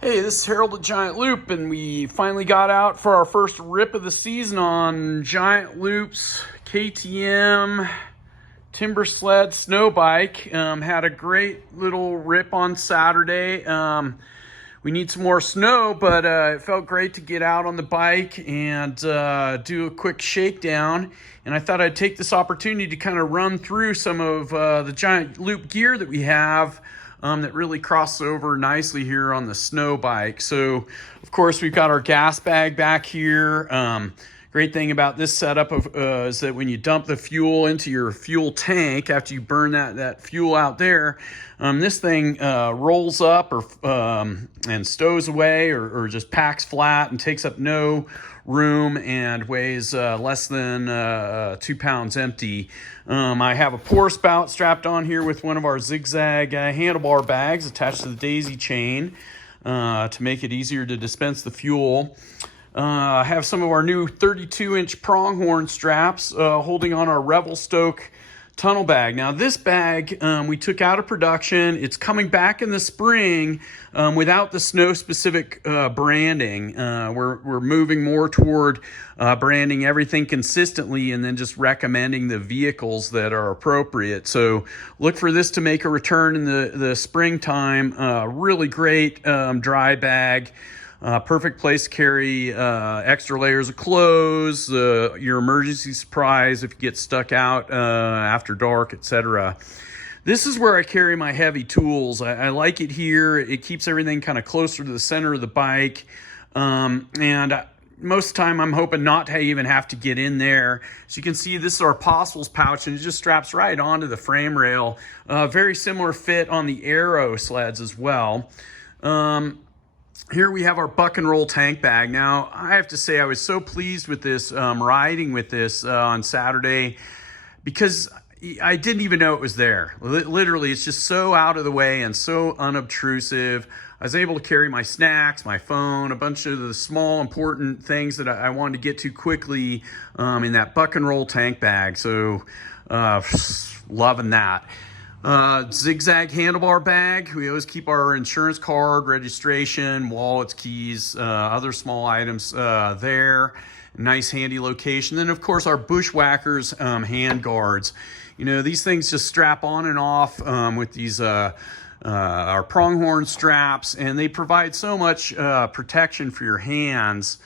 Hey, this is Harold at Giant Loop, and we finally got out for our first rip of the season on Giant Loop's KTM Timbersled snow bike. Had a great little rip on Saturday. We need some more snow, but it felt great to get out on the bike and do a quick shakedown. And I thought I'd take this opportunity to kind of run through some of the Giant Loop gear that we have that really crosses over nicely here on the snow bike. So, of course, we've got our gas bag back here. Great thing about this setup is that when you dump the fuel into your fuel tank after you burn that fuel out there, this thing rolls up and stows away or just packs flat and takes up no room and weighs less than 2 pounds empty. I have a pour spout strapped on here with one of our Zigzag Handlebar Bags attached to the daisy chain to make it easier to dispense the fuel. I have some of our new 32-inch Pronhorn Straps holding on our Revelstoke tunnel bag. Now this bag we took out of production. It's coming back in the spring without the snow specific branding. We're moving more toward branding everything consistently and then just recommending the vehicles that are appropriate. So look for this to make a return in the springtime. Really great dry bag. Perfect place to carry extra layers of clothes, your emergency supplies if you get stuck out after dark, etc. This is where I carry my heavy tools. I like it here. It keeps everything kind of closer to the center of the bike. And most of the time I'm hoping not to even have to get in there. As you can see, this is our Apostles pouch, and it just straps right onto the frame rail. Very similar fit on the Aero sleds as well. Here we have our Buckin Roll Tank Bag. Now, I have to say I was so pleased with this, riding with this on Saturday, because I didn't even know it was there. Literally, it's just so out of the way and so unobtrusive. I was able to carry my snacks, my phone, a bunch of the small important things that I wanted to get to quickly in that Buckin Roll Tank Bag. So, loving that. Zigzag Handlebar Bag. We always keep our insurance card, registration, wallets, keys, other small items there. Nice handy location. Then of course our Bushwhackers hand guards. You know, these things just strap on and off with these our Pronhorn straps, and they provide so much protection for your hands.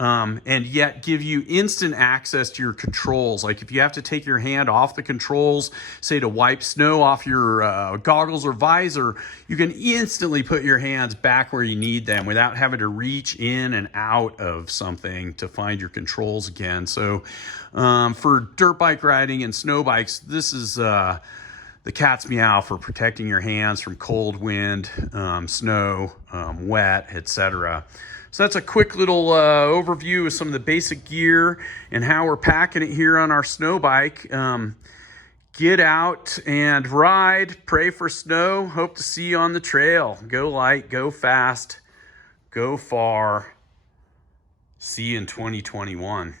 And yet give you instant access to your controls. Like if you have to take your hand off the controls, say to wipe snow off your goggles or visor, you can instantly put your hands back where you need them without having to reach in and out of something to find your controls again. So for dirt bike riding and snow bikes, this is the cat's meow for protecting your hands from cold wind, snow, wet, etc. So that's a quick little overview of some of the basic gear and how we're packing it here on our snow bike. Get out and ride, pray for snow, hope to see you on the trail. Go light, go fast, go far. See you in 2021.